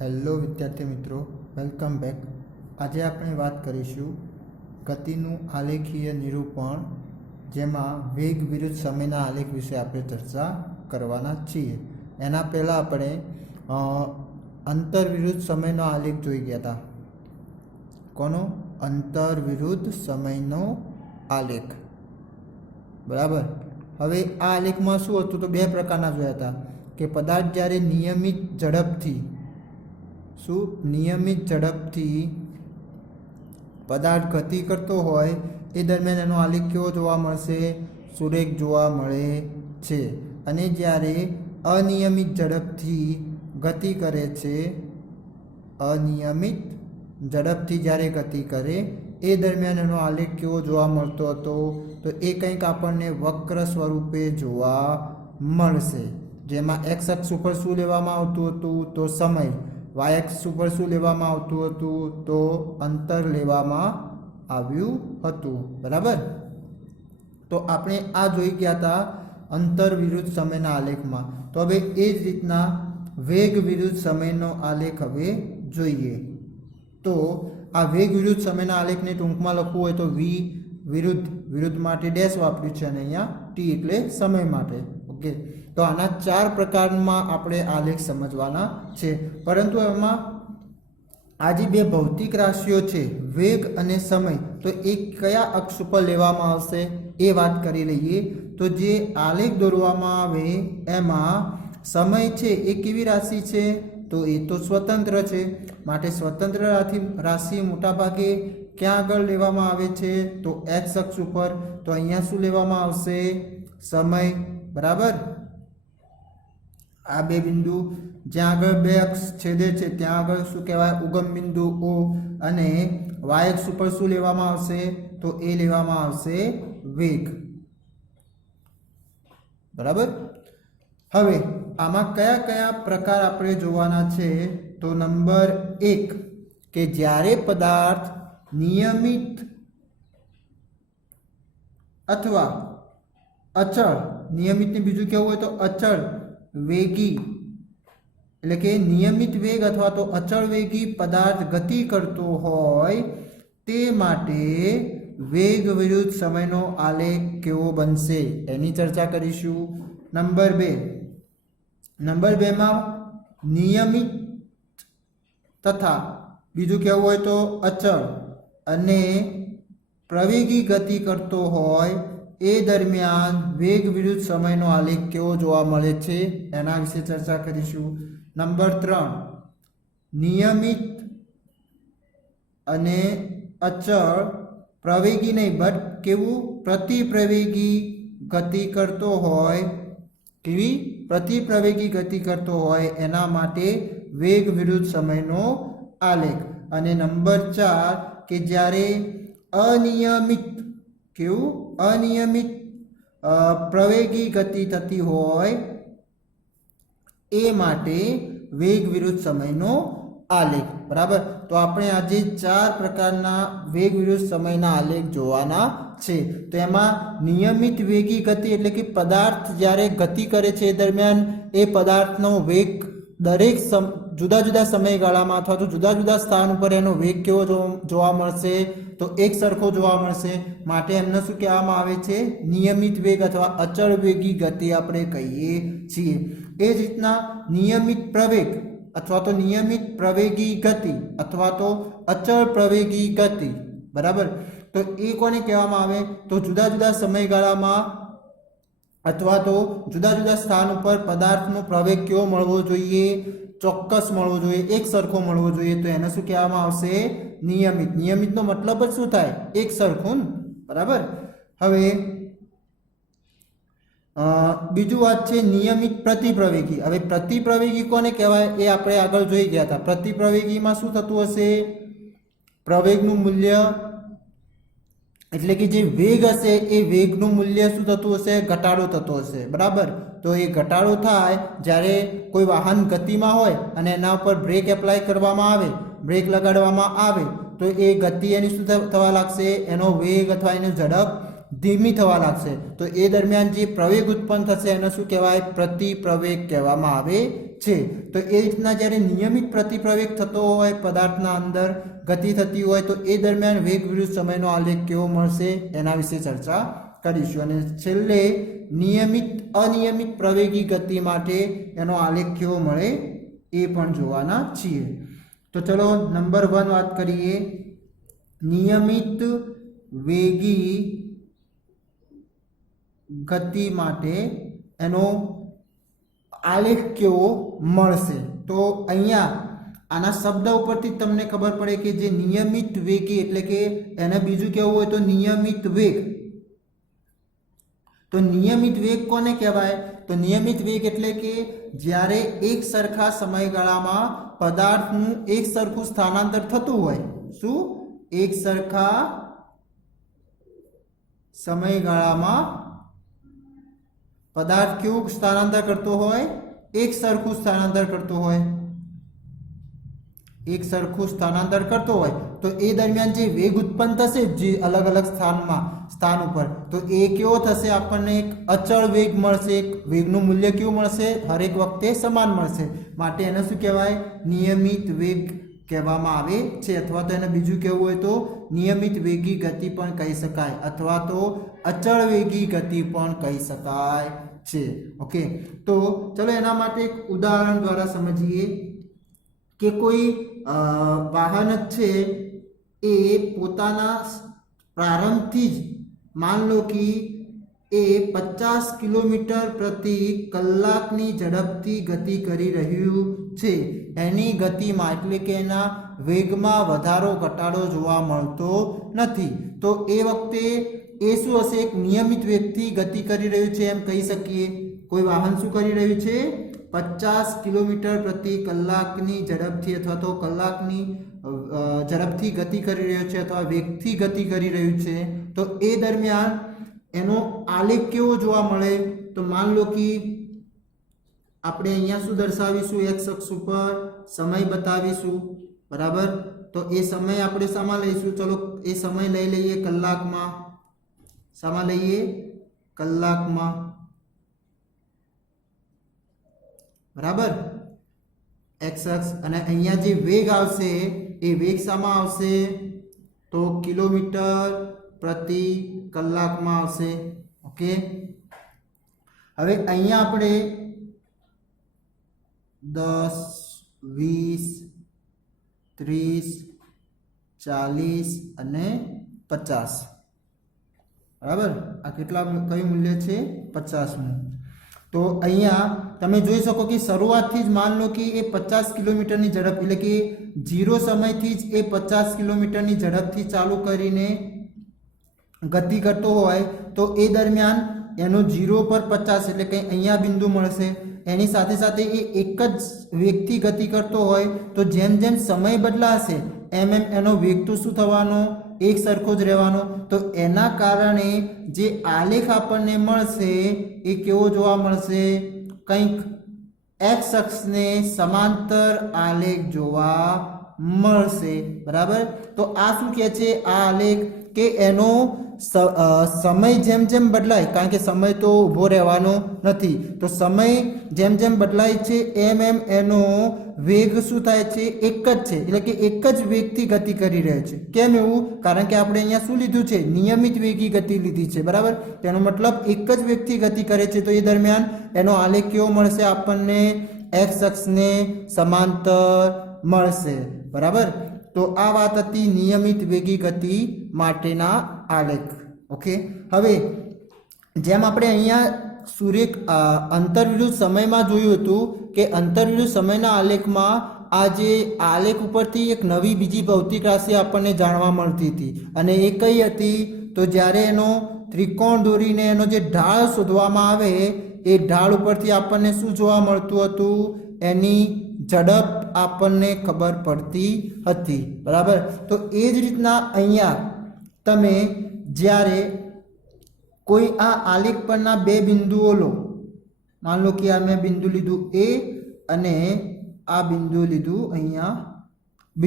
Hello વિદ્યાર્થી મિત્રો, welcome back. આજે આપણે વાત કરીશું ગતિનું આલેખીય નિરૂપણ, જેમાં વેગ વિરુદ્ધ સમયના આલેખ વિશે આપણે ચર્ચા કરવાના છીએ. એના પહેલાં આપણે અંતર વિરુદ્ધ સમયનો આલેખ જોઈ ગયા હતા. કોનો? અંતર વિરુદ્ધ સમયનો આલેખ. બરાબર. હવે આ આલેખમાં શું હતું? તો બે પ્રકારના જોયા હતા કે પદાર્થ જ્યારે નિયમિત ઝડપથી પદાર્થ ગતિ કરતો હોય એ દરમિયાન એનો આલેખ કેવો જોવા મળશે? સુરેખ જોવા મળે છે. અને જ્યારે અનિયમિત ઝડપથી ગતિ કરે છે, અનિયમિત ઝડપથી જ્યારે ગતિ કરે એ દરમિયાન એનો આલેખ કેવો જોવા મળતો હતો? તો એ કંઈક આપણને વક્ર સ્વરૂપે જોવા મળશે, જેમાં એક્સ અક્ષ ઉપર શું લેવામાં આવતું હતું? તો સમય. વાય અક્ષ ઉપર શું લેવામાં આવતું હતું? તો અંતર લેવામાં આવ્યું હતું. બરાબર. તો આપણે આ જોઈ ગયા હતા અંતર વિરુદ્ધ સમયના આલેખમાં. તો હવે એ જ રીતના વેગ વિરુદ્ધ સમયનો આલેખ હવે જોઈએ. તો આ વેગ વિરુદ્ધ સમયના આલેખને ટૂંકમાં લખવું હોય તો વી વિરુદ્ધ માટે ડેશ વાપર્યું છે અને અહીંયા ટી એટલે સમય માટે. ઓકે. તો આના ચાર પ્રકારમાં આપણે આલેખ સમજવાના છે. પરંતુ એમાં આ જે બે ભૌતિક રાશિઓ છે, વેગ અને સમય, તો એ કયા અક્ષ ઉપર લેવામાં આવશે એ વાત કરી લઈએ. તો જે આલેખ દોરવામાં આવે એમાં સમય છે એ કેવી રાશિ છે? તો એ તો સ્વતંત્ર છે. માટે સ્વતંત્ર રાશિ મોટાભાગે ક્યાં આગળ લેવામાં આવે છે? તો એક્સ અક્ષ ઉપર. તો અહીંયા શું લેવામાં આવશે? સમય. બરાબર. આ બે બિંદુ જ્યાં આગળ બે અક્ષ છેદે છે ત્યાં આગળ શું કહેવાય? ઉગમ બિંદુ O. અને વાય અક્ષ ઉપર શું લેવામાં આવશે? તો એ લેવામાં આવશે વેગ. બરાબર. હવે આમાં કયા કયા પ્રકાર આપણે જોવાના છે? તો નંબર 1 કે જ્યારે પદાર્થ નિયમિત અથવા અચળ, નિયમિતને બીજું કેવું હોય તો અચળ વેગી, એટલે કે નિયમિત વેગ અથવા તો અચળ વેગી પદાર્થ ગતિ કરતો હોય તે માટે વેગ વિરુદ્ધ સમયનો આલેખ કેવો બનશે એની ચર્ચા કરીશું. નંબર 2 માં નિયમિત તથા બીજું કેવું હોય તો અચળ અને પ્રવેગી ગતિ કરતો હોય એ દરમિયાન વેગ વિરુદ્ધ સમયનો આલેખ કેવો જોવા મળે છે એના વિશે ચર્ચા કરીશું. નંબર 3 નિયમિત અને અચળ પ્રવેગી નહીં બટ કેવું? પ્રતિપ્રવેગી ગતિ કરતો હોય, કેવી? પ્રતિપ્રવેગી ગતિ કરતો હોય એના માટે વેગ વિરુદ્ધ સમયનો આલેખ. અને નંબર 4 કે જ્યારે અનિયમિત, કેવું? અનિયમિત પ્રવેગી ગતિ થતી હોય એ માટે વેગ વિરુદ્ધ સમયનો આલેખ. બરાબર. તો આપણે આજે 4 પ્રકારના વેગ વિરુદ્ધ સમયના આલેખ જોવાના છે. તો એમાં નિયમિત વેગી ગતિ એટલે કે પદાર્થ જ્યારે ગતિ કરે છે એ દરમિયાન એ પદાર્થનો વેગ દરેક જુદા જુદા સમયગાળામાં અથવા તો જુદા જુદા સ્થાન ઉપર એનો વેગ કેવો જોવા મળશે? તો એક સરખો જોવા મળશે. માટે એમને શું કહેવામાં આવે છે? નિયમિત વેગ અથવા અચળ વેગી ગતિ આપણે કહીએ છીએ. એ જ રીતના નિયમિત પ્રવેગ અથવા તો નિયમિત પ્રવેગી ગતિ અથવા તો અચળ પ્રવેગી ગતિ. બરાબર. તો એ કોને કહેવામાં આવે? તો જુદા જુદા સમયગાળામાં અથવા તો જુદા જુદા સ્થાન ઉપર પદાર્થનો પ્રવેગ કેવો મળવો જોઈએ? ચોક્કસ મળવો જોઈએ, એક સરખો મળવો જોઈએ. તો એને શું કહેવામાં આવશે? નિયમિત. નિયમિતનો મતલબ જ શું થાય? એક સરખું. બરાબર. હવે બીજું વાત છે નિયમિત પ્રતિપ્રવેગી. હવે પ્રતિપ્રવેગી કોને કહેવાય એ આપણે આગળ જોઈ ગયા હતા. પ્રતિપ્રવેગીમાં શું થતું હશે? પ્રવેગનું મૂલ્ય એટલે કે જે વેગ હશે એ વેગનું મૂલ્ય શું થતું હશે? ઘટાડો થતો હશે. બરાબર. તો એ ઘટાડો થાય જ્યારે કોઈ વાહન ગતિમાં હોય અને એના ઉપર બ્રેક એપ્લાય કરવામાં આવે, બ્રેક લગાડવામાં આવે, તો એ ગતિ એની શું થવા લાગશે? એનો વેગ અથવા એની ઝડપ ધીમી થવા લાગશે. તો એ દરમિયાન જે પ્રવેગ ઉત્પન્ન થશે એને શું કહેવાય? પ્રતિપ્રવેગ કહેવામાં આવે છે. તો એ રીતના જ્યારે નિયમિત પ્રતિપ્રવેગ થતો હોય પદાર્થના અંદર ગતિ થતી હોય તો એ દરમિયાન વેગ વિરુદ્ધ સમયનો આલેખ કેવો મળશે એના વિશે ચર્ચા કરીશું. અને છેલ્લે અનિયમિત પ્રવેગી ગતિ માટે એનો આલેખ કેવો મળે એ પણ જોવાના છીએ. તો ચલો નંબર 1 વાત કરીએ. નિયમિત વેગી ગતિ માટે એનો આલેખ કેવો મળશે. તો અહીંયા આના શબ્દ ઉપરથી તમને ખબર પડે કે જે નિયમિત વેગી એટલે કે એને બીજું કેવું હોય તો નિયમિત વેગ. તો નિયમિત વેગ કોને કહેવાય? તો નિયમિત વેગ એટલે કે જ્યારે એક સરખા સમયગાળામાં પદાર્થનું એક સરખું સ્થાનાંતર થતું હોય. શું? એક સરખા સમયગાળામાં પદાર્થ કેવું સ્થાનાંતર કરતો હોય? એક સરખું સ્થાનાંતર કરતો હોય. એક સરખું સ્થાનાંતર કરતો હોય તો એ દરમિયાન જે વેગ ઉત્પન્ન થશે જે અલગ અલગ સ્થાન ઉપર તો એ કેવો થશે? આપણને એક અચળ વેગ મળશે. એક વેગનું મૂલ્ય કેવું મળશે? હરેક વખતે સમાન મળશે. માટે એને શું કહેવાય? નિયમિત વેગ કહેવામાં આવે છે. અથવા તો એને બીજું કહેવું હોય તો નિયમિત વેગી ગતિ પણ કહી શકાય અથવા તો અચળ વેગી ગતિ પણ કહી શકાય છે. ઓકે, તો ચલો એના માટે એક ઉદાહરણ દ્વારા સમજીએ કે કોઈ વાહન છે એ પોતાના પ્રારંભથી જ માન લો કે એ 50 કિલોમીટર પ્રતિ કલાકની ઝડપથી ગતિ કરી રહ્યું છે. એની ગતિમાં એટલે કે એના વેગમાં વધારો ઘટાડો જોવા મળતો નથી. તો એ વખતે એ શું હશે? એક નિયમિત વેગથી ગતિ કરી રહ્યું છે એમ કહી શકીએ. કોઈ વાહન શું કરી રહ્યું છે? 50 કિલોમીટર પ્રતિ કલાકની ઝડપથી અથવા તો કલાકની ઝડપથી ગતિ કરી રહ્યો છે અથવા વેગથી ગતિ કરી રહ્યું છે. તો એ દરમિયાન એનો આલેખ કેવો જોવા મળે? તો માન લો કે આપણે અહીંયા શું દર્શાવીશું? એક્સ અક્ષ ઉપર સમય બતાવીશું. બરાબર, તો એ સમય આપણે શામાં લઈશું? ચલો એ સમય લઈ લઈએ કલાકમાં. શામાં લઈએ? કલાકમાં. બરાબર, એક્સ અક્ષ. અને અહીંયા જે વેગ આવશે એ વેગ શામાં આવશે? તો કિલોમીટર પ્રતિ કલાકમાં આવશે. ઓકે, હવે અહીંયા આપણે 10, 20, 30, 40 અને 50. બરાબર, આ કેટલા કયું મૂલ્ય છે? 50નું. તો અહીંયા તમે જોઈ શકો કે શરૂઆતથી જ માન લો કે એ 50 કિલોમીટરની ઝડપ એટલે કે 0 સમયથી જ એ 50 કિલોમીટરની ઝડપથી ચાલુ કરીને ગતિ કરતો હોય તો એ દરમિયાન એનો 0 પર 50 એટલે કે અહીંયા બિંદુ મળશે. એની સાથે સાથે એ એક જ વેગથી ગતિ કરતો હોય તો જેમ જેમ સમય બદલાશે એમ એમ એનો વેગ તો શું થવાનો? એક સરખો જ રહેવાનો. તો એના કારણે જે આલેખ આપણને મળશે એ કેવો જોવા મળશે? કંઈક એક્સ અક્ષને સમાંતર આલેખ જોવા મળશે. બરાબર, તો આ શું કહે છે? આ આલેખ કે એનો સમય જેમ જેમ બદલાય, કારણ કે સમય તો ઊભો રહેવાનો નથી, તો સમય જેમ જેમ બદલાય છે એમ એમ એનો વેગ શું થાય છે? એક જ છે. એટલે કે એક જ વેગથી ગતિ કરી રહ્યો છે. કેમ એવું? કારણ કે આપણે અહીંયા શું લીધું છે? નિયમિત વેગી ગતિ લીધી છે. બરાબર, તેનો મતલબ એક જ વેગથી ગતિ કરે છે. તો એ દરમિયાન એનો આલેખ કેવો મળશે આપણને? એક્સ અક્ષને સમાંતર મળશે. બરાબર, તો આ વાત હતી નિયમિત વેગી ગતિ માટેના આલેખ. ઓકે, હવે જેમ આપણે અહીંયા અંતરવિરુદ્ધ સમયમાં જોયું હતું કે અંતરવિરુદ્ધ સમયના આલેખમાં આ જે આલેખ ઉપરથી એક નવી બીજી ભૌતિક રાશિ આપણને જાણવા મળતી હતી. અને એ કઈ હતી? તો જ્યારે એનો ત્રિકોણ દોરીને એનો જે ઢાળ શોધવામાં આવે એ ઢાળ ઉપરથી આપણને શું જોવા મળતું હતું? એની ઝડપ આપણને ખબર પડતી હતી. બરાબર, તો એ જ રીતના અહીંયા તમે જ્યારે કોઈ આ આલેખ પરના બે બિંદુઓ લો, માન લો કે આ મેં બિંદુ લીધું A અને આ બિંદુ લીધું અહીંયા B.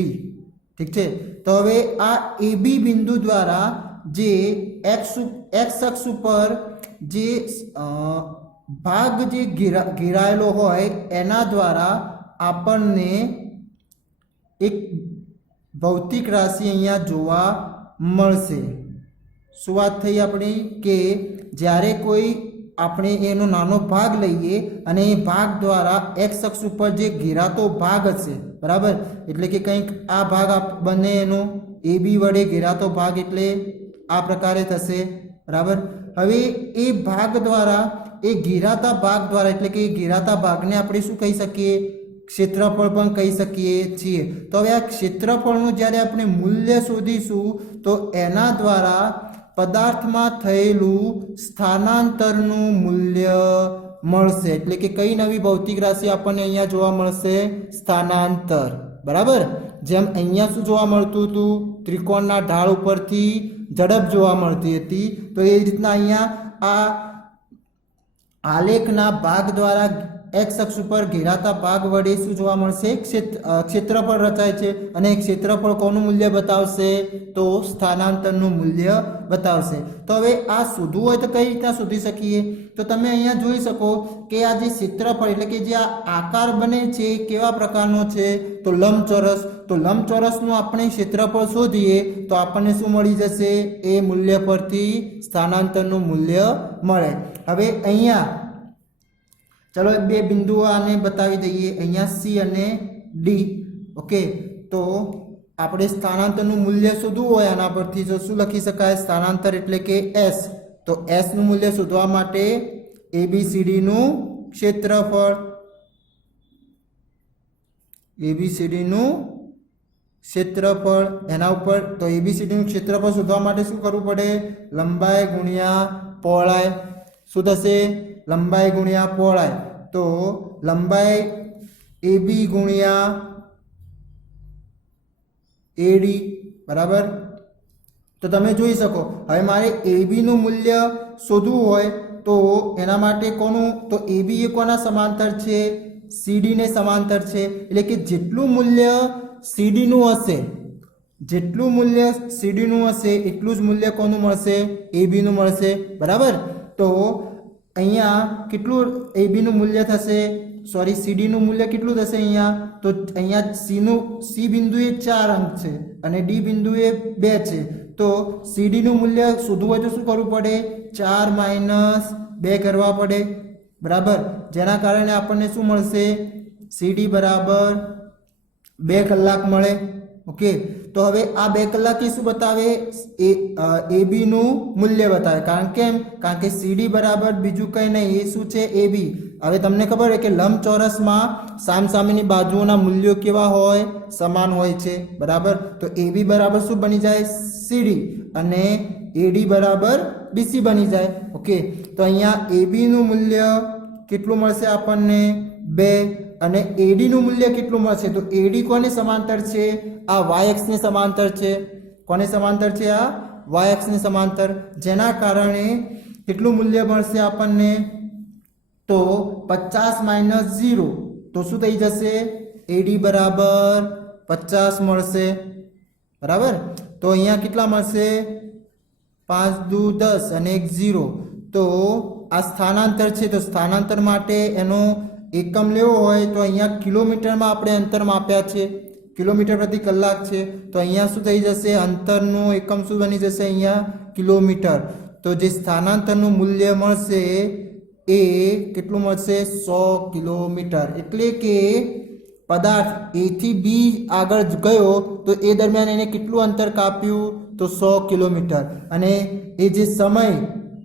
ઠીક છે, તો હવે આ AB બિંદુ દ્વારા જે એક્સ અક્ષ ઉપર જે ભાગ જે ઘેરાયેલો હોય એના દ્વારા આપણને એક ભૌતિક રાશિ અહીંયા જોવા મળશે. શું વાત થઈ આપણી કે જ્યારે કોઈ આપણે એનો નાનો ભાગ લઈએ અને એ ભાગ દ્વારા એક્સ અક્ષ ઉપર જે ઘેરાતો ભાગ હશે, બરાબર, એટલે કે કંઈક આ ભાગ બંને એનો એ બી વડે ઘેરાતો ભાગ એટલે આ પ્રકારે થશે, બરાબર. હવે એ ભાગ દ્વારા એ ઘેરાતા ભાગ દ્વારા એટલે કે ઘેરાતા ભાગને આપણે શું કહી શકીએ? ક્ષેત્રફળ પણ કહી શકીએ છીએ. તો હવે આ ક્ષેત્રફળનું જ્યારે આપણે મૂલ્ય શોધીશું તો એના દ્વારા પદાર્થમાં થયેલું સ્થાનાંતરનું મૂલ્ય મળશે. એટલે કે કઈ નવી ભૌતિક રાશિ આપણને અહીંયા જોવા મળશે? સ્થાનાંતર, બરાબર. જેમ અહીંયા શું જોવા મળતું હતું? ત્રિકોણના ઢાળ ઉપરથી ઝડપ જોવા મળતી હતી. તો એ રીતના અહીંયા આ આલેખના ભાગ દ્વારા એક્સ અક્ષ ઉપર ઘેરાતા ભાગ વડે શું જોવા મળશે? ક્ષેત્રફળ રચાય છે. અને ક્ષેત્રફળ કોનું મૂલ્ય બતાવશે? તો સ્થાનાંતરનું મૂલ્ય બતાવશે. તો હવે આ શોધવું હોય તો કઈ રીતના શોધી શકીએ? તો તમે અહીંયા જોઈ શકો કે આ જે ક્ષેત્રફળ એટલે કે જે આ આકાર બને છે કેવા પ્રકારનો છે? તો લંબચોરસ. તો લંબચોરસનું આપણે ક્ષેત્રફળ શોધીએ તો આપણને શું મળી જશે? એ મૂલ્ય પરથી સ્થાનાંતરનું મૂલ્ય મળે. હવે અહીંયા ચલો બે બિંદુઓ આને બતાવી દઈએ, અહીંયા સી અને ડી. ઓકે, તો આપણે સ્થાનાંતરનું મૂલ્ય શોધવું હોય આના પરથી તો શું લખી શકાય? સ્થાનાંતર એટલે કે એસ. તો એસ નું મૂલ્ય શોધવા માટે એબીસીડી નું ક્ષેત્રફળ, એબીસીડી નું ક્ષેત્રફળ એના ઉપર. તો એબીસીડી નું ક્ષેત્રફળ શોધવા માટે શું કરવું પડે? લંબાઈ ગુણ્યા પહોળાઈ. શું થશે? લંબાઈ ગુણ્યા પહોળાઈ. તો લંબાઈ એબી ગુણ્યા એડી, બરાબર. તો તમે જોઈ શકો હવે મારે એબી નું મૂલ્ય શોધવું હોય તો એના માટે કોનું? તો એબી એ કોના સમાંતર છે? સીડી ને સમાંતર છે. એટલે કે જેટલું મૂલ્ય સીડી નું હશે, જેટલું મૂલ્ય સીડી નું હશે એટલું જ મૂલ્ય કોનું મળશે? એબી નું મળશે, બરાબર. તો અહીંયા કેટલું એબી નું મૂલ્ય થશે? સોરી, સીડી નું મૂલ્ય કેટલું થશે અહીંયા? તો અહીંયા સી બિંદુએ 4 અંક છે અને ડી બિંદુએ 2 છે. તો સીડી નું મૂલ્ય શોધવું હોય તો શું કરવું પડે? 4 - 2 કરવા પડે, બરાબર. જેના કારણે આપણને શું મળશે? સીડી બરાબર 2 કલાક મળે. ઓકે, તો હવે આ 2 કલાક શું બતાવે? એબી નું મૂલ્ય બતાવે. કારણ કે સીડી બરાબર બીજું કંઈ નહીં, એ શું છે? એબી. હવે તમને ખબર છે કે લંબચોરસમાં સામસામેની બાજુઓના મૂલ્યો કેવા હોય? સમાન હોય છે, બરાબર. તો એબી બરાબર શું બની જાય? સીડી. અને એડી બરાબર બીસી બની જાય. ઓકે, તો અહીંયા એબી નું મૂલ્ય કેટલું મળશે આપણને? 2. અને એડી નું મૂલ્ય કેટલું મળશે? તો એડી કોને સમાંતર છે? આ વાય એક્સ ને સમાંતર છે. કોને સમાંતર છે? આ વાય એક્સ ને સમાંતર. જેના કારણે કેટલું મૂલ્ય મળશે આપણને? તો 50 - 0. તો શું થઈ જશે? એડી બરાબર 50 મળશે, બરાબર. તો અહીંયા કેટલા મળશે? 5 દુ 10 અને 1 0. તો આ સ્થાનાંતર છે. તો સ્થાનાંતર માટે એનો એકમ લેવો હોય તો અહીંયા કિલોમીટરમાં આપણે અંતર માપ્યા છે, કિલોમીટર પ્રતિ કલાક છે. તો અહીંયા શું થઈ જશે? અંતરનું એકમ શું બની જશે? અહીંયા કિલોમીટર. તો જે સ્થાનાંતરનું મૂલ્ય મળશે એ કેટલું મળશે? 100 કિલોમીટર. એટલે કે પદાર્થ એ થી બી આગળ ગયો તો એ દરમિયાન એને કેટલું અંતર કાપ્યું? તો 100 કિલોમીટર. અને એ જે સમય,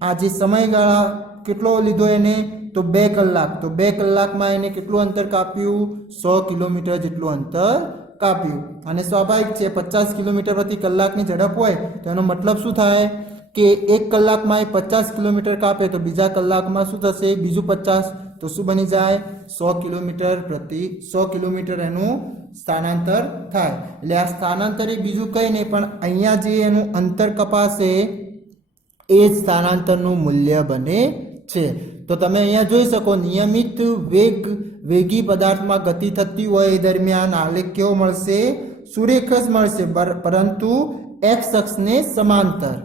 આ જે સમયગાળા કેટલો લીધો એને? તો 2 કલાક. તો 2 કલાકમાં એને કેટલું અંતર કાપ્યું? 100 કિલોમીટર જેટલું અંતર કાપ્યું. અને સ્વાભાવિક છે 50 કિલોમીટર પ્રતિ કલાકની ઝડપ હોય તો એનો મતલબ શું થાય કે 1 કલાકમાં એ 50 કિલોમીટર કાપે તો બીજા કલાકમાં શું થશે? બીજું 50. તો શું બની જાય? 100 કિલોમીટર એનું સ્થાનાંતર થાય. એટલે આ સ્થાનાંતર એ બીજું કંઈ નહીં પણ અહીંયા જે એનું અંતર કપાશે એ જ સ્થાનાંતરનું મૂલ્ય બને છે. તો તમે અહીંયા જોઈ શકો નિયમિત વેગી પદાર્થમાં ગતિ થતી હોય એ દરમિયાન આલેખ કેવો મળશે? સુરેખ જ મળશે, પરંતુ એક્સ અક્ષને સમાંતર.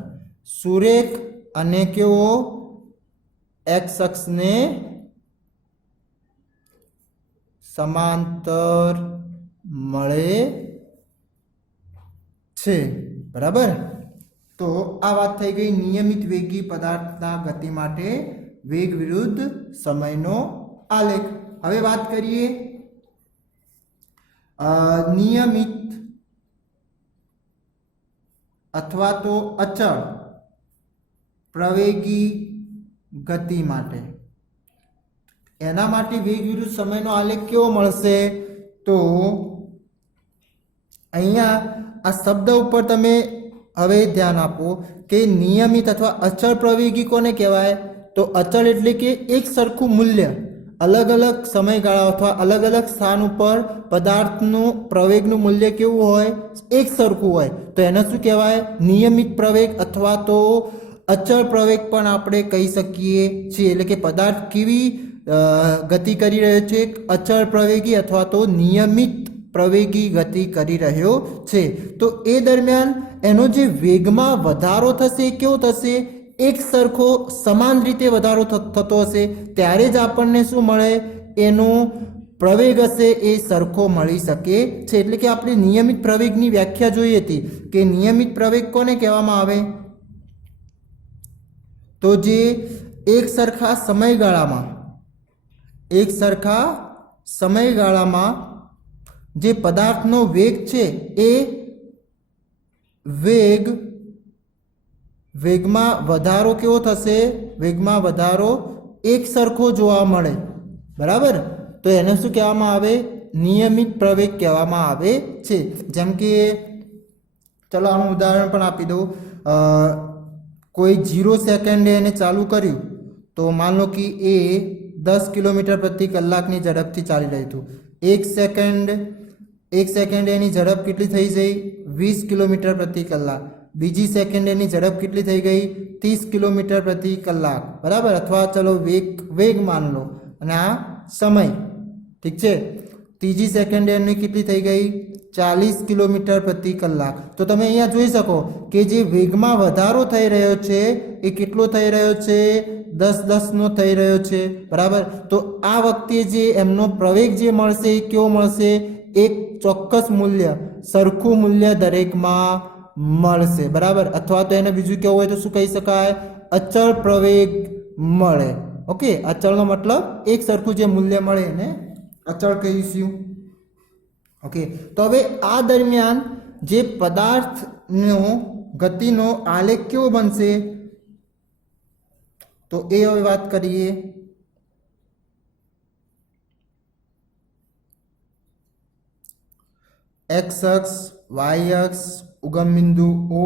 સુરેખ અને કેવો? એક્સ અક્ષને સમાંતર મળે છે, બરાબર। તો આ વાત થઈ ગઈ નિયમિત વેગી પદાર્થના ગતિ માટે વેગ વિરુદ્ધ સમયનો આલેખ। હવે વાત કરીએ નિયમિત અથવા તો અચળ પ્રવેગી ગતિ માટે। એના માટે વેગ વિરુદ્ધ સમયનો આલેખ કેવો મળશે? તો અહીંયા આ શબ્દ ઉપર તમે હવે ધ્યાન આપો કે નિયમિત અથવા અચળ પ્રવેગી કોને કહેવાય? તો અચળ એટલે કે એક સરખું મૂલ્ય અલગ અલગ સમયગાળા અથવા અલગ અલગ સ્થાન ઉપર પદાર્થનું પ્રવેગનું મૂલ્ય કેવું હોય? એક સરખું હોય, તો એને શું કહેવાય? નિયમિત પ્રવેગ અથવા તો અચળ પ્રવેગ પણ આપણે કહી શકીએ છીએ। એટલે કે પદાર્થ કેવી ગતિ કરી રહ્યો છે? અચળ પ્રવેગી અથવા તો નિયમિત પ્રવેગી ગતિ કરી રહ્યો છે। તો એ દરમિયાન એનો જે વેગમાં વધારો થશે એ કેવો થશે? એક સરખો સમાન રીતે વધારો થતો હશે, ત્યારે જ આપણને શું મળે? એનો પ્રવેગ હશે એ સરખો મળી શકે છે। એટલે કે આપણે નિયમિત પ્રવેગની વ્યાખ્યા જોઈ હતી કે નિયમિત પ્રવેગ કોને કહેવામાં આવે? તો જે એક સરખા સમયગાળામાં જે પદાર્થનો વેગ છે એ વેગમાં વધારો કેવો થશે? વેગમાં વધારો એક સરખો જોવા મળે, બરાબર। તો એને શું કહેવામાં આવે? નિયમિત પ્રવેગ કહેવામાં આવે છે। જેમ કે ચલો આનું ઉદાહરણ પણ આપી દઉં। કોઈ 0 સેકન્ડે એને ચાલુ કર્યું તો માન લો કે એ 10 કિલોમીટર પ્રતિ કલાકની ઝડપથી ચાલી રહ્યું હતું। એક સેકન્ડ એની ઝડપ કેટલી થઈ ગઈ? 20 કિલોમીટર પ્રતિ કલાક। બીજી સેકન્ડ એની ઝડપ કેટલી થઈ ગઈ? 30 કિલોમીટર પ્રતિ કલાક, બરાબર। અથવા ચલો વેગ માન લો અને આ સમય, ઠીક છે। ત્રીજી સેકન્ડ એની કેટલી થઈ ગઈ? 40 કિલોમીટર પ્રતિ કલાક। તો તમે અહીંયા જોઈ શકો કે જે વેગમાં વધારો થઈ રહ્યો છે એ કેટલો થઈ રહ્યો છે? 10-10નો થઈ રહ્યો છે, બરાબર। તો આ વખતે જે એમનો પ્રવેગ જે મળશે એ કેવો મળશે? એક ચોક્કસ મૂલ્ય, સરખું મૂલ્ય દરેકમાં મળશે, બરાબર। અથવા તો એને બીજું કેવું હોય તો શું કહી શકાય? અચળ પ્રવેગ મળે। ઓકે, અચળનો મતલબ એક સરખું જે મૂલ્ય મળે એને અચળ કહીશું। ઓકે, તો હવે આ દરમિયાન જે પદાર્થનો ગતિનો આલેખ કેવો બનશે? તો એ હવે વાત કરીએ। એક્સ અક્ષ, વાય અક્ષ, ઉગમ બિંદુ O,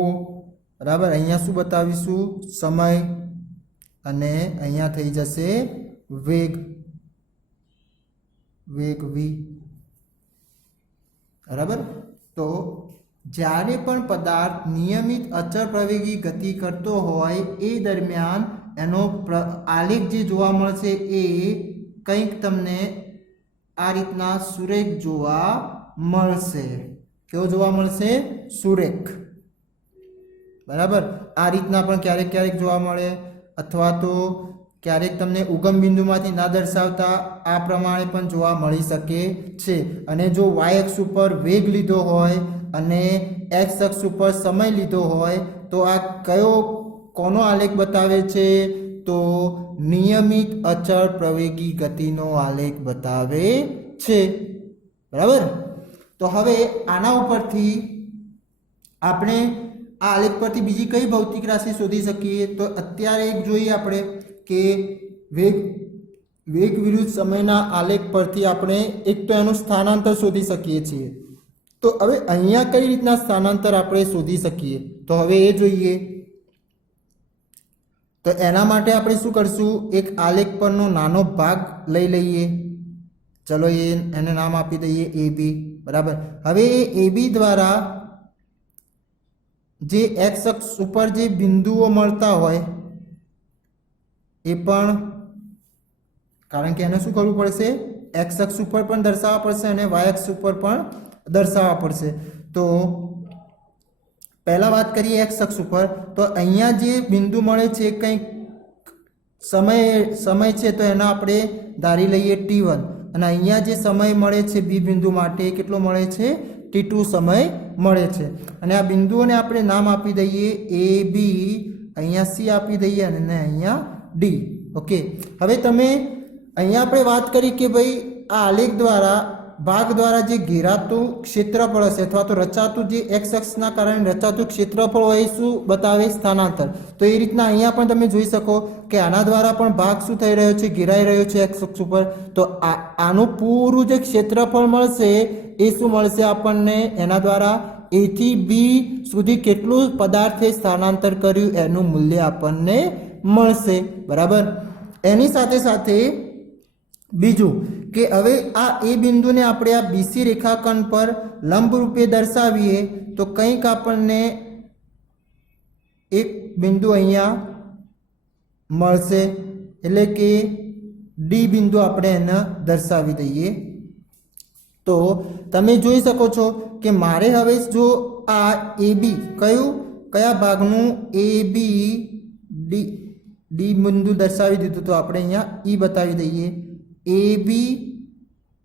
બરાબર। અહીંયા શું બતાવીશું? સમય, અને અહીંયા થઈ જશે વેગ v, બરાબર। તો જ્યારે પણ પદાર્થ નિયમિત અચળ પ્રવેગી ગતિ કરતો હોય એ દરમિયાન એનો આલેખ જે જોવા મળશે એ કંઈક તમને આ રીતના સુરેખ જોવા મળશે। કેવો જોવા મળશે? સુરેખ, બરાબર। આ રીતના પણ ક્યારેક ક્યારેક જોવા મળે, અથવા તો ક્યારેક તમને ઉગમ બિંદુમાંથી ના દર્શાવતા આ પ્રમાણે પણ જોવા મળી શકે છે। અને જો વાય અક્ષ ઉપર વેગ લીધો હોય અને એક્સ અક્ષ ઉપર સમય લીધો હોય તો આ કોનો આલેખ બતાવે છે? તો નિયમિત અચળ પ્રવેગી ગતિનો આલેખ બતાવે છે, બરાબર। તો હવે આના ઉપરથી આપણે આ આલેખ પરથી બીજી કઈ ભૌતિક રાશિ શોધી શકીએ? તો અત્યારે એક જોઈએ આપણે કે વેગ વિરુદ્ધ સમયના આલેખ પરથી આપણે એક તો એનું સ્થાનાંતર શોધી શકીએ છીએ। તો હવે અહીંયા કઈ રીતના સ્થાનાંતર આપણે શોધી શકીએ? તો હવે એ જોઈએ। તો એના માટે આપણે શું કરશું? એક આલેખ પરનો નાનો ભાગ લઈ લઈએ। ચલો એને નામ આપી દઈએ AB, બરાબર। હવે એ AB દ્વારા જે એક્સ અક્ષ ઉપર જે બિંદુઓ મળતા હોય એ પણ, કારણ કે એને શું કરવું પડશે? એક્સ અક્ષ ઉપર પણ દર્શાવવા પડશે અને વાય અક્ષ ઉપર પણ દર્શાવવા પડશે। તો પહેલા વાત કરીએ એક્સ અક્ષ ઉપર। તો અહીંયા જે બિંદુ મળે છે કંઈક સમય છે, તો એના આપણે ધારી લઈએ T1, અને અહીંયા જે સમય મળે છે બી બિંદુ માટે કેટલો મળે છે t2 સમય મળે છે અને આ બિંદુઓને આપણે નામ આપી દઈએ a b અહીંયા c આપી દઈએ અને અહીંયા d ઓકે હવે તમે અહીંયા આપણે વાત કરી કે ભાઈ આ આલેખ દ્વારા ભાગ દ્વારા જે ઘેરાતું ક્ષેત્રફળ હશે અથવા તો રચાતું જે x અક્ષના કારણે રચાતું ક્ષેત્રફળ હોય શું બતાવે સ્થાનાંતર તો એ રીતના અહીંયા પણ તમે જોઈ શકો કે આના દ્વારા પણ ભાગ શું થઈ રહ્યો છે ઘેરાઈ રહ્યો છે x અક્ષ ઉપર તો આનું પૂરું જે ક્ષેત્રફળ મળશે એ શું મળશે આપણને એના દ્વારા a થી b સુધી કેટલું પદાર્થે સ્થાનાંતર કર્યું એનું મૂલ્ય આપણને મળશે બરાબર એની સાથે સાથે બીજું કે હવે આ એ બિંદુને આપણે આ બીસી રેખાખંડ પર લંબ રૂપે દર્શાવીએ તો કંઈક આપણને એક બિંદુ અહીંયા મળશે એટલે કે ડી બિંદુ આપણે એને દર્શાવી દઈએ તો તમે જોઈ શકો છો કે મારે હવે જો આ એ બી કયા ભાગનું એ બી ડી બિંદુ દર્શાવી દીધું તો આપણે અહીંયા ઈ બતાવી દઈએ એ બી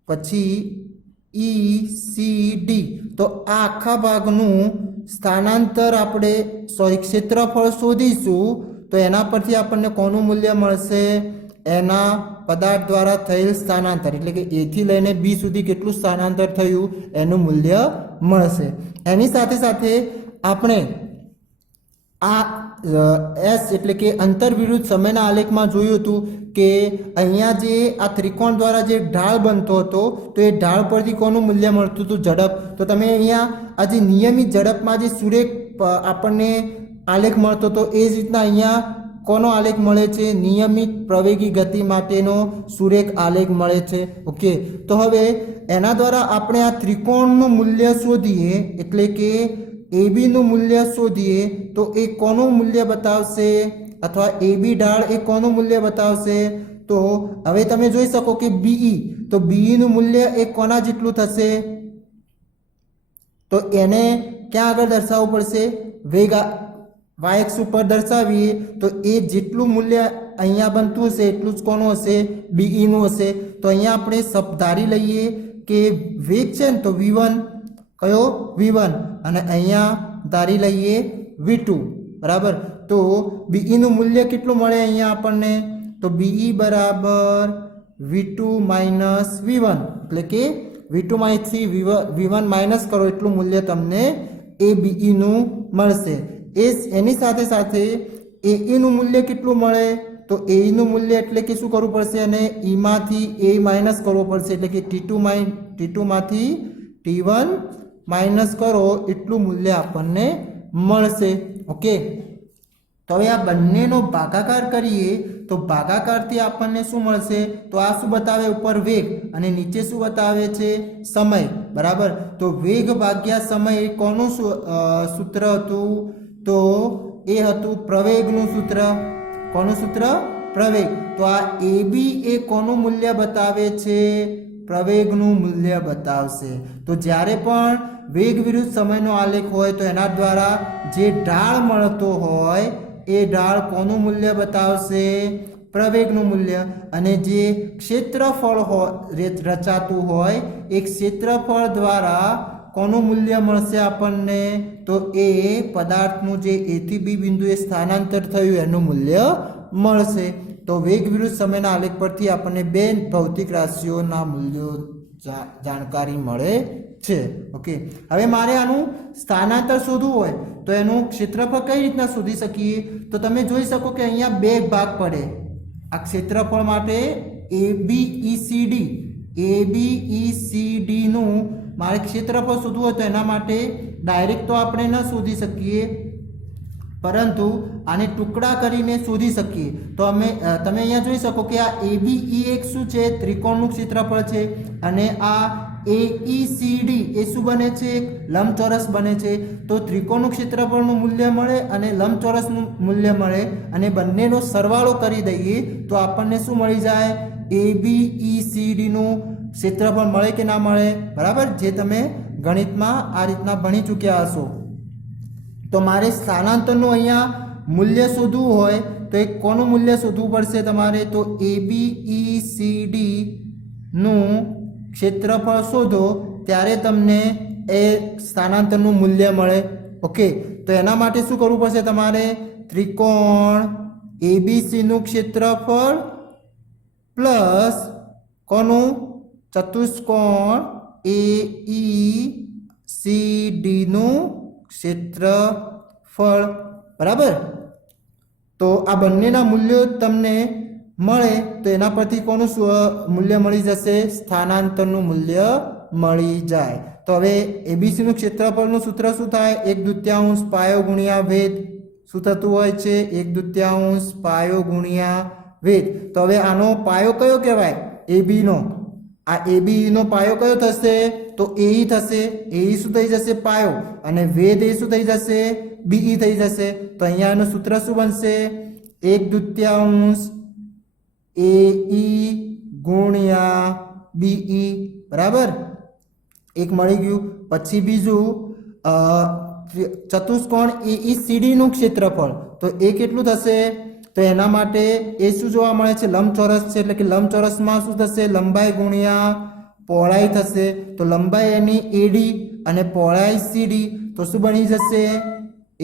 પછી ઈ સી ડી તો આ આખા ભાગનું સ્થાનાંતર આપણે ક્ષેત્રફળ શોધીશું તો એના પરથી આપણને કોનું મૂલ્ય મળશે એના પદાર્થ દ્વારા થયેલ સ્થાનાંતર એટલે કે એ થી લઈને બી સુધી કેટલું સ્થાનાંતર થયું એનું મૂલ્ય મળશે એની સાથે સાથે આપણે આ એસ એટલે કે અંતરવિરુદ્ધ સમયના આલેખમાં જોયું હતું કે અહીંયા જે આ ત્રિકોણ દ્વારા જે ઢાળ બનતો હતો તો એ ઢાળ પરથી કોનું મૂલ્ય મળતું હતું ઝડપ તો તમે અહીંયા આ જે નિયમિત ઝડપમાં જે સુરેખ આપણને આલેખ મળતો હતો એ જ રીતના અહીંયા કોનો આલેખ મળે છે નિયમિત પ્રવેગી ગતિ માટેનો સુરેખ આલેખ મળે છે ઓકે તો હવે એના દ્વારા આપણે આ ત્રિકોણનું મૂલ્ય શોધીએ એટલે કે એ બીનું મૂલ્ય શોધીએ તો એ કોનું મૂલ્ય બતાવશે અથવા એ બી ઢાળ એ કોનું મૂલ્ય બતાવશે તો હવે તમે જોઈ શકો કે બીઈ તો બીઈનું મૂલ્ય એ કોના જેટલું થશે તો એને ક્યાં આગળ દર્શાવવું પડશે વેગ વાયએક્સ ઉપર દર્શાવીએ તો એ જેટલું મૂલ્ય અહીંયા બનતું હશે એટલું જ કોનું હશે બીઈનું હશે તો અહીંયા આપણે ધારી લઈએ કે વેગ છે ને તો v1 કયો v1 અને અહીંયા ધારી લઈએ v2 બરાબર તો બીઈનું મૂલ્ય કેટલું મળે અહીંયા આપણને તો બીઈ બરાબર v2 માઇનસ v1 એટલે કે v2 માંથી v1 માઇનસ કરો એટલું મૂલ્ય તમને એ બીઈનું મળશે એની સાથે સાથે એઈનું મૂલ્ય કેટલું મળે તો એઈનું મૂલ્ય એટલે કે શું કરવું પડશે અને ઈમાંથી એ માઇનસ કરવો પડશે એટલે કે t2 માંથી t1 માઇનસ કરો એટલું મૂલ્ય આપણને મળશે ઓકે તો હવે આ બંનેનો ભાગાકાર કરીએ તો ભાગાકારથી આપણને શું મળશે તો આ શું બતાવે ઉપર વેગ અને નીચે શું બતાવે છે સમય બરાબર તો વેગ ભાગ્યા સમય એ કોનું સૂત્ર હતું તો એ હતું પ્રવેગનું સૂત્ર કોનું સૂત્ર પ્રવેગ તો આ એ બી એ કોનું મૂલ્ય બતાવે છે પ્રવેગનું મૂલ્ય બતાવશે તો જ્યારે પણ વેગ વિરુદ્ધ સમયનો આલેખ હોય તો એના દ્વારા જે ઢાળ મળતો હોય એ ઢાળ કોનું મૂલ્ય બતાવશે પ્રવેગનું મૂલ્ય અને જે ક્ષેત્રફળ રચાતું હોય એ ક્ષેત્રફળ દ્વારા કોનું મૂલ્ય મળશે આપણને તો એ પદાર્થનું જે એ થી બી બિંદુએ સ્થાનાંતર થયું એનું મૂલ્ય મળશે તો વેગ વિરુદ્ધ સમયના આલેખ પરથી આપણને બે ભૌતિક રાશિઓના મૂલ્યો જાણકારી મળે છે ઓકે હવે મારે આનું સ્થાનાંતર શોધવું હોય તો એનું ક્ષેત્રફળ કઈ રીતના શોધી શકીએ તો તમે જોઈ શકો કે અહીંયા બે ભાગ પડે આ ક્ષેત્રફળ માટે ABECD નું મારે ક્ષેત્રફળ શોધવું હોય તો એના માટે ડાયરેક્ટ તો આપણે ન શોધી શકીએ પરંતુ આને ટુકડા કરીને શોધી શકીએ તો તમે અહીંયા જોઈ શકો કે આ ABE એક શું છે ત્રિકોણનું ક્ષેત્રફળ છે અને આ AECD એ શું બને છે લંબચોરસ બને છે તો ત્રિકોણનું ક્ષેત્રફળનું મૂલ્ય મળે અને લંબચોરસનું મૂલ્ય મળે અને બંનેનો સરવાળો કરી દઈએ તો આપણને શું મળી જાય ABECD નું ક્ષેત્રફળ મળે કે ના મળે બરાબર જે તમે ગણિતમાં આ રીતના ભણી ચૂક્યા હશો તો મારે સ્થાનાંતરનું અહીંયા મૂલ્ય શોધવું હોય તો એક કોનું મૂલ્ય શોધવું પડશે તમારે તો ABECD નું ક્ષેત્રફળ શોધો ત્યારે તમને એ સ્થાનાંતરનું મૂલ્ય મળે. ઓકે, તો એના માટે શું કરવું પડશે? તમારે ત્રિકોણ એબીસીનું ક્ષેત્રફળ પ્લસ કોનું? ચતુષ્કોણ AECDનું ક્ષેત્રફળ. બરાબર. તો આ બંનેના મૂલ્યો તમને મળે તો એના પરથી કોનું મૂલ્ય મળી જશે? સ્થાનાંતરનું મૂલ્ય મળી જાય. તો હવે એબીસીનું ક્ષેત્રફળનું સૂત્ર શું થાય? 1/2 પાયો ગુણ્યા વેધ. શું થતું હોય છે? 1/2 પાયો ગુણ્યા વેધ. તો હવે આનો પાયો કયો કહેવાય? એબીનો. આ એબીનો પાયો કયો થશે? તો એઈ થશે. એઈ શું થઈ જશે? પાયો. અને વેધ એ શું થઈ જશે? બીઈ થઈ જશે. તો અહીંયા એનું સૂત્ર શું બનશે? 1/2 એઈ ગુણ્યા બીઈ. બરાબર, એક મળી ગયું. પછી બીજું ચતુષ્કોણ AECDનું ક્ષેત્રફળ. તો એ કેટલું થશે? તો એના માટે એ શું જોવા મળે છે? લંબચોરસ છે, એટલે કે લંબચોરસમાં શું થશે? લંબાઈ ગુણ્યા પહોળાઈ થશે. તો લંબાઈ એની AD અને પહોળાઈ CD. તો શું બની જશે?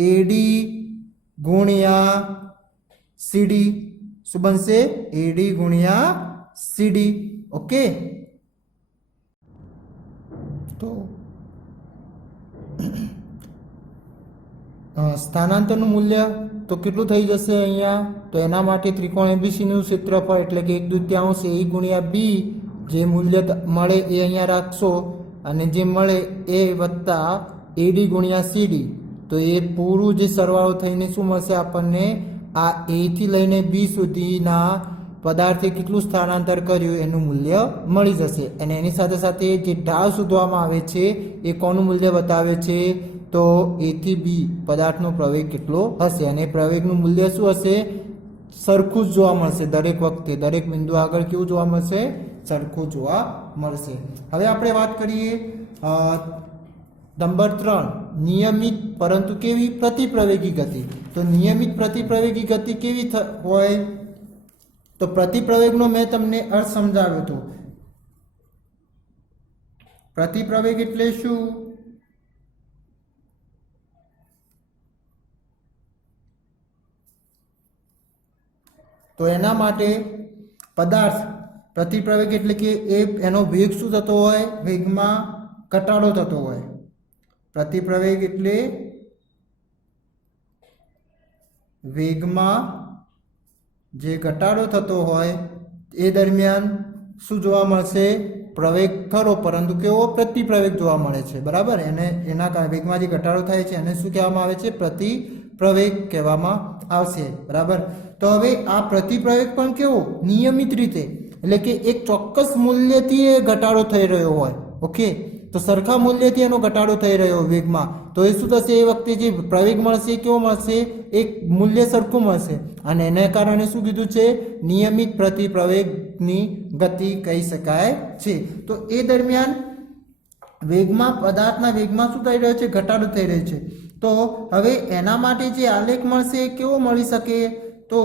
AD ગુણ્યા CD. શું બનશે? AD ગુણ્યા CD. ઓકે, તો સ્થાનાંતરનું મૂલ્ય તો કેટલું થઈ જશે અહીંયા? તો એના માટે ત્રિકોણ એબીસીનું ક્ષેત્રફળ એટલે કે 1/2 એ ગુણ્યા બી જે મૂલ્ય મળે એ અહીંયા રાખશો અને જે મળે એ વત્તા એડી ગુણ્યા સીડી. તો એ પૂરું જે સરવાળો થઈને શું મળશે આપણને? આ એથી લઈને બી સુધીના પદાર્થે કેટલું સ્થાનાંતર કર્યું એનું મૂલ્ય મળી જશે. અને એની સાથે સાથે જે ઢાળ શોધવામાં આવે છે એ કોનું મૂલ્ય બતાવે છે? તો એથી બી પદાર્થનો પ્રવેગ કેટલો હશે. અને પ્રવેગનું મૂલ્ય શું હશે? સરખું જ જોવા મળશે દરેક વખતે. દરેક બિંદુ આગળ કેવું જોવા મળશે? સરખું જોવા મળશે. હવે આપણે વાત કરીએ નંબર 3, નિયમિત પરંતુ કેવી? પ્રતિપ્રવેગી ગતિ. તો નિયમિત પ્રતિપ્રવેગી ગતિ કેવી હોય? તો પ્રતિપ્રવેગનો મેં તમને અર્થ સમજાવ્યો હતો. પ્રતિપ્રવેગ એટલે શું? તો એના માટે પદાર્થ પ્રતિપ્રવેગ એટલે કે એનો વેગ શું થતો હોય? વેગમાં ઘટાડો થતો હોય. પ્રતિપ્રવેગ એટલે વેગમાં જે ઘટાડો થતો હોય એ દરમિયાન શું જોવા મળશે? પ્રવેગ ખરો પરંતુ કેવો? પ્રતિપ્રવેગ જોવા મળે છે. બરાબર, એના વેગમાં જે ઘટાડો થાય છે એને શું કહેવામાં આવે છે? પ્રતિપ્રવેગ કહેવામાં આવશે. બરાબર. તો હવે આ પ્રતિપ્રવેગ પણ કેવો? નિયમિત રીતે, એટલે કે એક ચોક્કસ મૂલ્યથી એ ઘટાડો થઈ રહ્યો હોય. ઓકે, તો સરખા મૂલ્યથી એનો ઘટાડો થઈ રહ્યો વેગમાં, તો એ શું થશે? એ વખતે જે પ્રવેગ મળશે એ કેવો મળશે? એક મૂલ્ય સરખું મળશે. અને એના કારણે શું કીધું છે? નિયમિત પ્રતિપ્રવેગની ગતિ કહી શકાય છે. તો એ દરમિયાન વેગમાં પદાર્થના વેગમાં શું થઈ રહ્યો છે? ઘટાડો થઈ રહ્યો છે. તો હવે એના માટે જે આલેખ મળશે એ કેવો મળી શકે? તો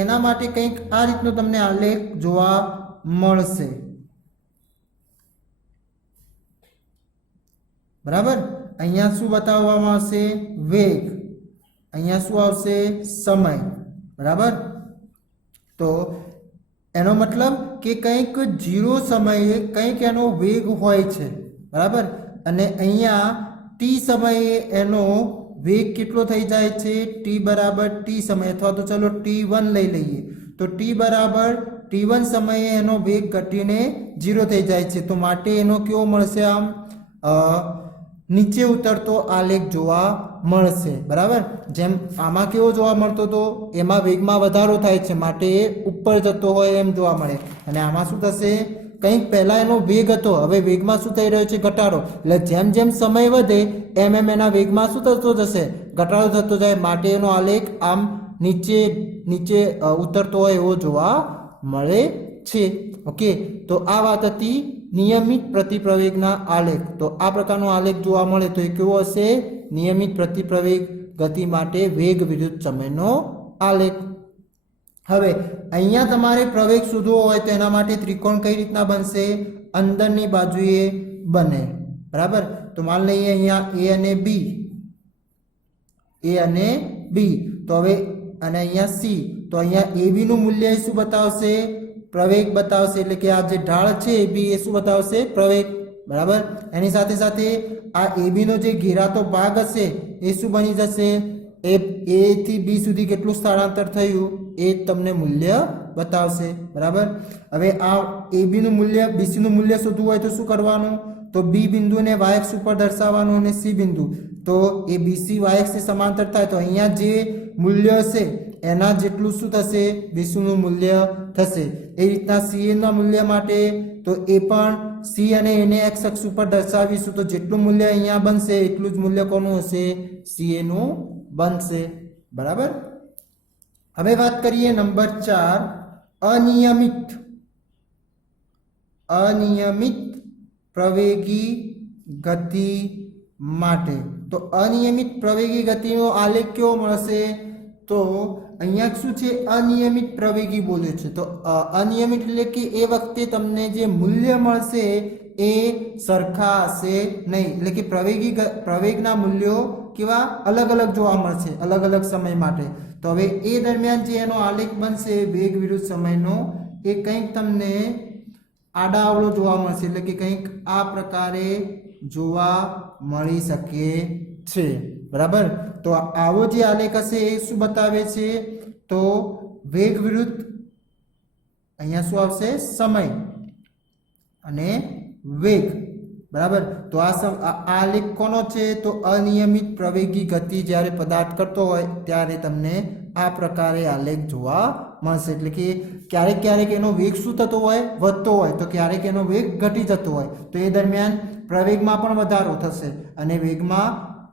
એના માટે કંઈક આ રીતનો તમને આલેખ જોવા મળશે. બરાબર, અહીંયા શું બતાવવામાં આવશે? વેગ. અહીંયા શું આવશે? સમય. બરાબર, તો એનો મતલબ કે કંઈક 0 સમયે કંઈક એનો વેગ હોય છે. બરાબર, અને અહીંયા ટી સમયે એનો વેગ કેટલો થઈ જાય છે? ટી બરાબર ટી સમય, અથવા તો ચલો T1 લઈ લઈએ. તો ટી બરાબર T1 સમયે એનો વેગ ઘટીને 0 થઈ જાય છે. તો માટે એનો કેવો મળશે? આમ નીચે ઉતરતો આલેખ જોવા મળશે. બરાબર, જેમ આમાં કેવો જોવા મળતો હતો? એમાં વેગમાં વધારો થાય છે માટે એ ઉપર જતો હોય એમ જોવા મળે. અને આમાં શું થશે? કંઈક પહેલા એનો વેગ હતો, હવે વેગમાં શું થઈ રહ્યો છે? ઘટાડો. એટલે જેમ જેમ સમય વધે એમ એમ એના વેગમાં શું થતો જશે? ઘટાડો થતો જાય. માટે એનો આલેખ આમ નીચે નીચે ઉતરતો હોય એવો જોવા મળે છે. ઓકે, તો આ વાત હતી નિયમિત પ્રતિપ્રવેગના આલેખ. તો આ પ્રકારનો આલેખ જોવા મળે તો એ કેવો હશે? નિયમિત પ્રતિપ્રવેગ ગતિ માટે વેગ વિરુદ્ધ સમયનો આલેખ. હવે અહીંયા તમારે પ્રવેગ શોધવો હોય તો એના માટે ત્રિકોણ કઈ રીતના બનશે? અંદરની બાજુએ બને, બરાબર. તો માન લઈએ અહીંયા એ અને બી, એ અને બી, તો હવે અને અહીંયા સી, તો અહીંયા એ બી નું મૂલ્ય શું બતાવશે? પ્રવેગ બતાવશે. એટલે કે આ જે ઢાળ છે એ બી એ શું બતાવશે? પ્રવેગ, બરાબર. એની સાથે સાથે આ એ બી નો જે ઘેરાતો ભાગ હશે એ શું બની જશે? એ થી બી સુધી કેટલું સ્થળાંતર થયું એ તમને મૂલ્ય બતાવશે, બરાબર. હવે આ એ બી નું મૂલ્ય બીસી નું મૂલ્ય શોધવું હોય તો શું કરવાનું? તો બી બિંદુને વાયએક્સ ઉપર દર્શાવવાનું અને સી બિંદુ, તો એ બીસી વાયએક્સ ને સમાંતર થાય તો અહીંયા જે મૂલ્ય હશે એના જેટલું શું થશે? બીસી નું મૂલ્ય થશે. એ રીતના સી ના મૂલ્ય માટે તો એ પણ સી અને એને એક્સ અક્ષ ઉપર દર્શાવીશું તો જેટલું મૂલ્ય અહીંયા બનશે એટલું જ મૂલ્ય કોનું હશે? સી નું બનશે, બરાબર. હવે વાત કરીએ નંબર 4, અનિયમિત પ્રવેગી ગતિ માટે. તો અનિયમિત પ્રવેગી ગતિનો આલેખ કેવો મળશે? તો અહીંયા શું છે? અનિયમિત પ્રવેગી બોલે છે. તો અનિયમિત એટલે કે એ વખતે તમને જે મૂલ્ય મળશે એ સરખા હશે નહીં. એટલે કે પ્રવેગના મૂલ્યો કેવા? અલગ અલગ જોવા મળશે અલગ અલગ સમય માટે. તો હવે એ દરમિયાન જે એનો આલેખ બનશે વેગ વિરુદ્ધ સમયનો એ કંઈક તમને આડાઅવળો જોવા મળશે. એટલે કે કંઈક આ પ્રકારે જોવા મળી શકે છે, બરાબર. તો આવો જે આલેખ હશે એ શું બતાવે છે? તો વેગ વિરુદ્ધ અહીંયા શું આવશે? સમય અને વેગ, બરાબર. તો આ આલેખ કોનો છે? તો અનિયમિત પ્રવેગી ગતિ જ્યારે પદાર્થ કરતો હોય ત્યારે તમને આ પ્રકારે આલેખ જોવા મળશે. એટલે કે ક્યારેક ક્યારેક એનો વેગ શું થતો હોય? વધતો હોય, તો ક્યારેક એનો વેગ ઘટી જતો હોય. તો એ દરમિયાન પ્રવેગમાં પણ વધારો થશે અને વેગમાં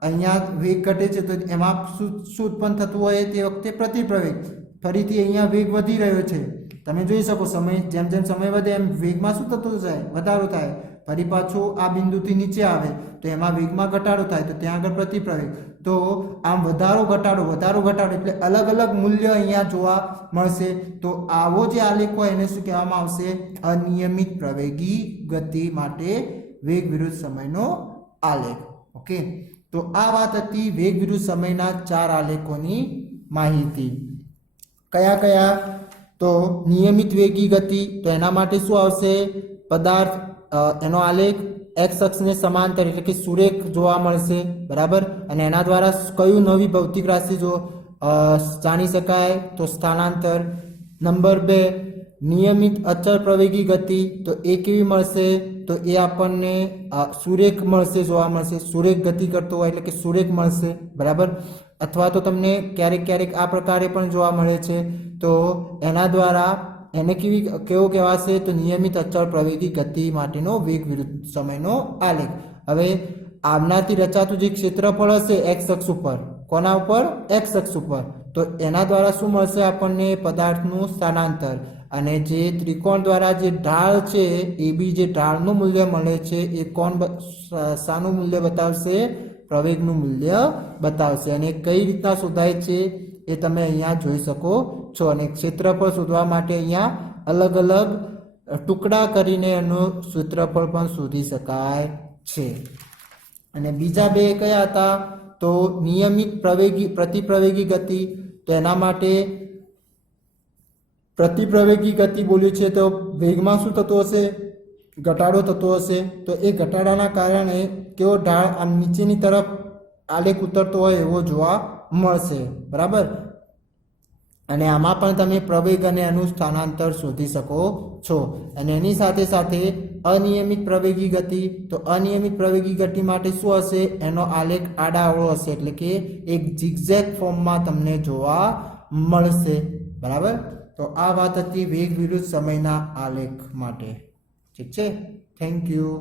અહીંયા વેગ ઘટે છે તો એમાં શું ઉત્પન્ન થતું હોય? તે વખતે પ્રતિપ્રવેગ. ફરીથી અહીંયા વેગ વધી રહ્યો છે, તમે જોઈ શકો. સમય જેમ જેમ સમય વધે એમ વેગમાં શું થતું જાય? વધારો થાય. ફરી પાછું આ બિંદુથી નીચે આવે તો એમાં વેગમાં ઘટાડો થાય તો ત્યાં આગળ પ્રતિપ્રવેગ. તો આમ વધારો ઘટાડો એટલે અલગ અલગ મૂલ્ય અહીંયા જોવા મળશે. તો આવો જે આલેખ હોય એને શું કહેવામાં આવશે? અનિયમિત પ્રવેગી ગતિ માટે વેગ વિરુદ્ધ સમયનો આલેખ. ઓકે, તો આ વાત હતી વેગ વિરુદ્ધ સમયના 4 આલેખોની માહિતી. કયા કયા? તો નિયમિત વેગી ગતિ, તો એના માટે શું આવશે? પદાર્થ એનો આલેખ એક્સ અક્ષને સમાંતર એટલે કે સુરેખ જોવા મળશે, બરાબર. અને એના દ્વારા કયું નવી ભૌતિક રાશિ જો જાણી શકાય? તો સ્થાનાંતર. નંબર 2, નિયમિત અચળ પ્રવેગી ગતિ, તો એ કેવી મળશે? તો એ આપણને સુરેખ મળશે, જોવા મળશે. સુરેખ ગતિ કરતો હોય એટલે કે સુરેખ મળશે, બરાબર. અથવા તો તમને ક્યારેક ક્યારેક આ પ્રકારે પણ જોવા મળે છે. તો એના દ્વારા એને કેવો કહેવાશે? તો નિયમિત અચળ પ્રવેગી ગતિ માટેનો વેગ વિરુદ્ધ સમયનો આલેખ. હવે આવનારથી રચાતું જે ક્ષેત્રફળ હશે એક્સ અક્ષ ઉપર, કોના ઉપર? એક્સ અક્ષ ઉપર, તો એના દ્વારા શું મળશે આપણને? પદાર્થનું સ્થાનાંતર. અને જે ત્રિકોણ દ્વારા જે ઢાળ છે એ બી જે ઢાળનું મૂલ્ય મળે છે એ શાનું મૂલ્ય બતાવશે? પ્રવેગનું મૂલ્ય બતાવશે. અને કઈ રીતના શોધાય છે એ તમે અહીંયા જોઈ શકો છો. અને ક્ષેત્રફળ શોધવા માટે અહીંયા અલગ અલગ ટુકડા કરીને એનું ક્ષેત્રફળ પણ શોધી શકાય છે. અને બીજા 2 કયા હતા? તો નિયમિત પ્રતિપ્રવેગી ગતિ, તો એના માટે પ્રતિપ્રવેગી ગતિ બોલ્યું છે તો વેગમાં શું થતું હશે? ઘટાડો થતો હશે. તો એ ઘટાડાના કારણે કેવો ઢાળ આમ નીચેની તરફ આલેખ ઉતરતો હોય એવો જોવા મળશે, બરાબર. અને આમાં પણ તમે પ્રવેગ અને એનું સ્થાનાંતર શોધી શકો છો. અને એની સાથે સાથે અનિયમિત પ્રવેગી ગતિ, તો અનિયમિત પ્રવેગી ગતિ માટે શું હશે? એનો આલેખ આડાઅવળો હશે, એટલે કે એક ઝિગઝેગ ફોર્મમાં તમને જોવા મળશે, બરાબર. તો આ વાત હતી વેગ વિરુદ્ધ સમયના આલેખ માટે. ઠીક છે, થેન્ક યુ.